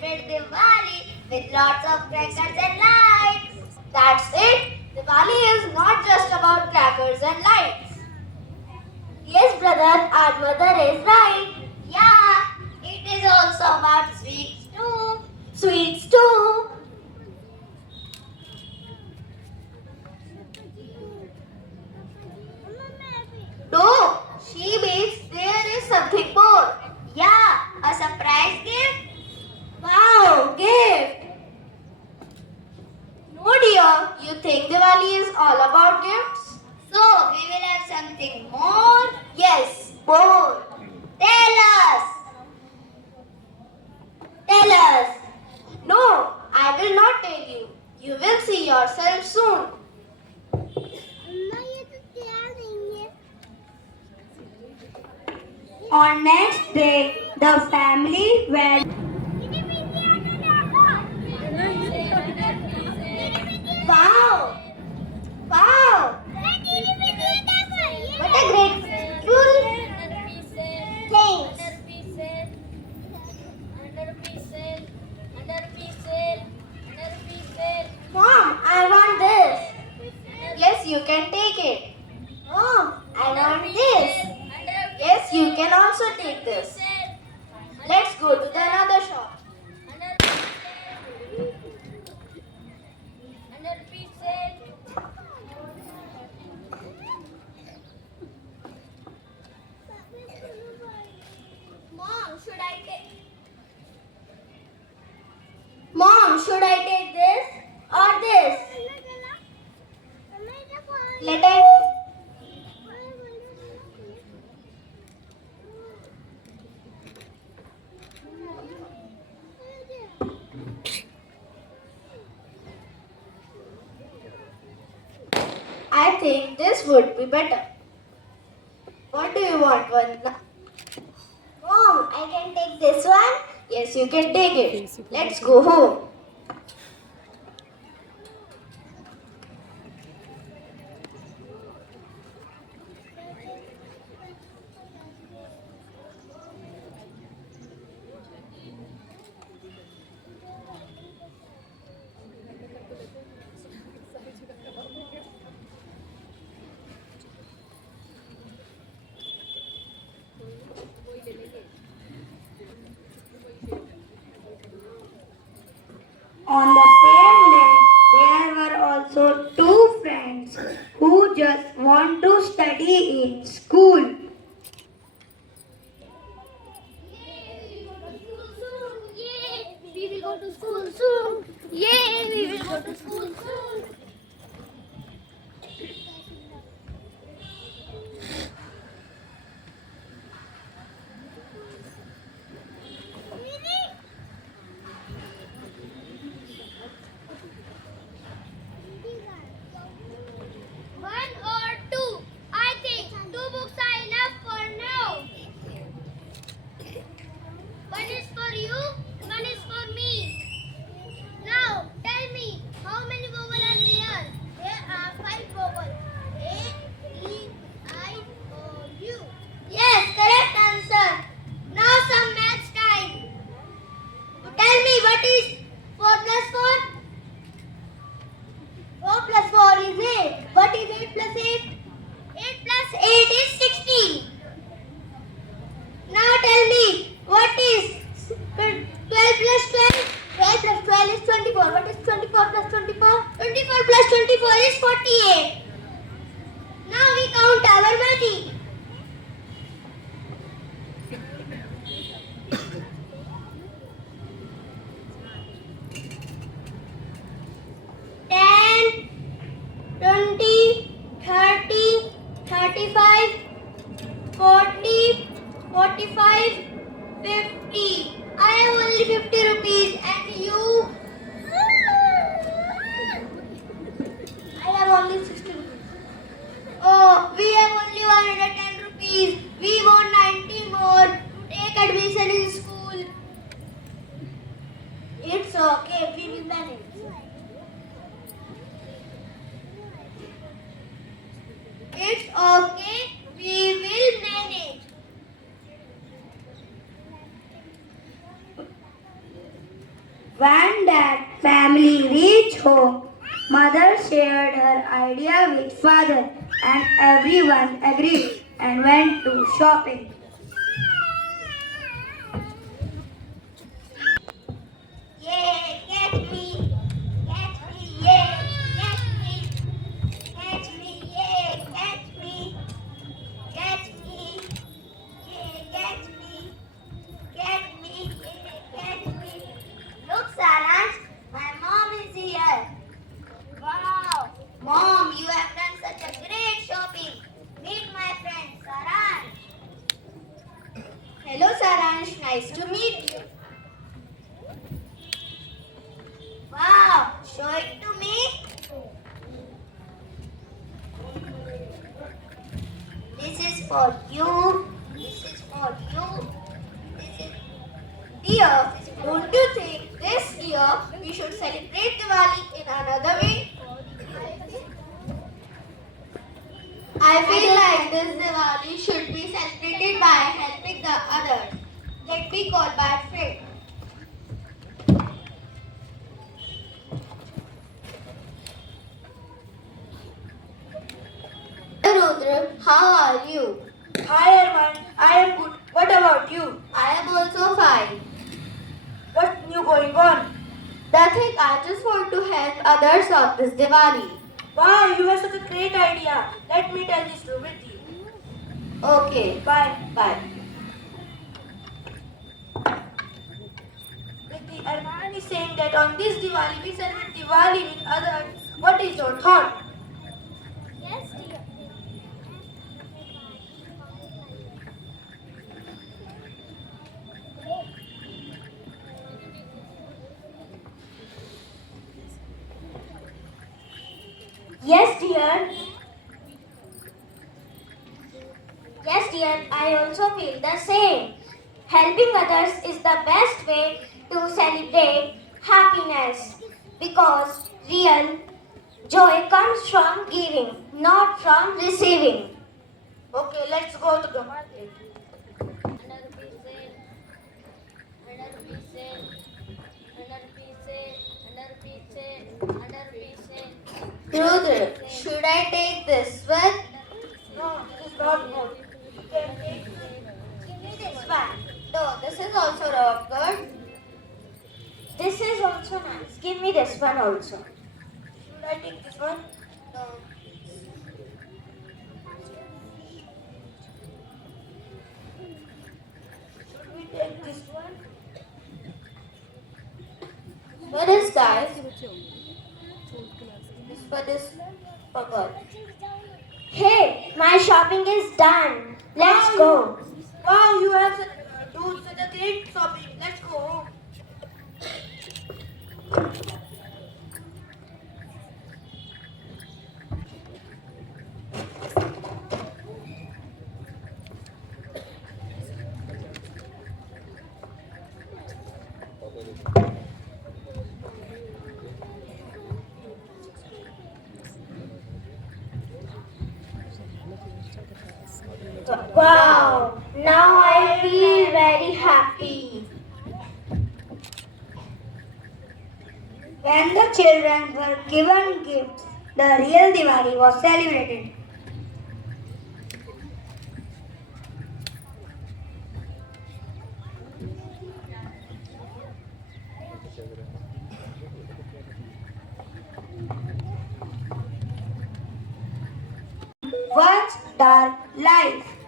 celebrate Diwali with lots of crackers and lights. That's it. Diwali is not just about crackers and lights. Yes, brother, our mother is right. Yeah, it is also about sweets too. Sweets too. No, she means there is something more. Yeah, a surprise gift. Wow, gift. No dear, you think Diwali is all about gifts? So, we will have something more? Yes, more. Tell us. Tell us. No, I will not tell you. You will see yourself soon. On next day, the family went. Wow! Wow! What a grateful things. Mom, I want this. Yes, you can take it. Mom, I want this. Yes, you can also take this. Let's go to the another shop. Mom, should I take? Mom, should I take this or this? Let us. I think this would be better. What do you want one? Mom, I can take this one? Yes, you can take it. Let's go home. On the same day, there were also two friends who just want to study in school. We will go to school soon. Yay, we will go to school soon. One or two? I think two books are enough for now. One is for you, one is for me. Now, tell me, how many vowels are there? There are 5 vowels. A, E, I, O, U. Yes, correct answer. Now some maths time. Tell me, what is 4 plus 4? 4 plus 4 is 8. What is 8 plus 8? 8 plus 8 is 16. Now tell me, what is 12 plus 12? 12 plus 12 is 24. What is 24 plus 24? 24 plus 24 is 48. Now we count our money. 10, 20, 30, 35, 40, 45, 50. I have only 50 rupees and you? I have only 60 rupees. Oh, we have only 110 rupees. We want 90 more to take admission in school. It's okay, we will manage. It's okay, we will manage. When that family reached home, mother shared her idea with father and everyone agreed and went to shopping. Yeah, catch me, yeah, catch me, yeah, catch me, yeah, catch me. Look, Saransh, my mom is here. Wow, mom, you have done such a great shopping. Meet my friend Saransh. Hello, Saransh, nice to meet you. Wow, show it to me. This is for you. This is for you. This is dear. Don't you think this year we should celebrate Diwali in another way? I feel like this Diwali should be celebrated by helping the others. Let me call my friend. Rudra, how are you? Hi Arman, I am good. What about you? I am also fine. What's new going on? Nothing, I just want to help others on this Diwali. Wow, you have such a great idea. Let me tell this to with you. Okay, Bye. bye. Riddhi, Arman is saying that on this Diwali we celebrate Diwali with others. What is your thought? Yes, dear. Yes, dear. Yes, dear. I also feel the same. Helping others is the best way to celebrate happiness because real joy comes from giving, not from receiving. Okay, let's go to the market. Rudra, should I take this one? No, this is not good. You can take Give me this one. No, this is also not good. this is also nice. Give me this one also. Should I take this one? No. Should we take this one? What is guys? This one is forgot. Hey, my shopping is done. Let's go. Wow, you have do such a great shopping. Let's go home. Wow, now I feel very happy. When the children were given gifts, the real Diwali was celebrated. Once dark life.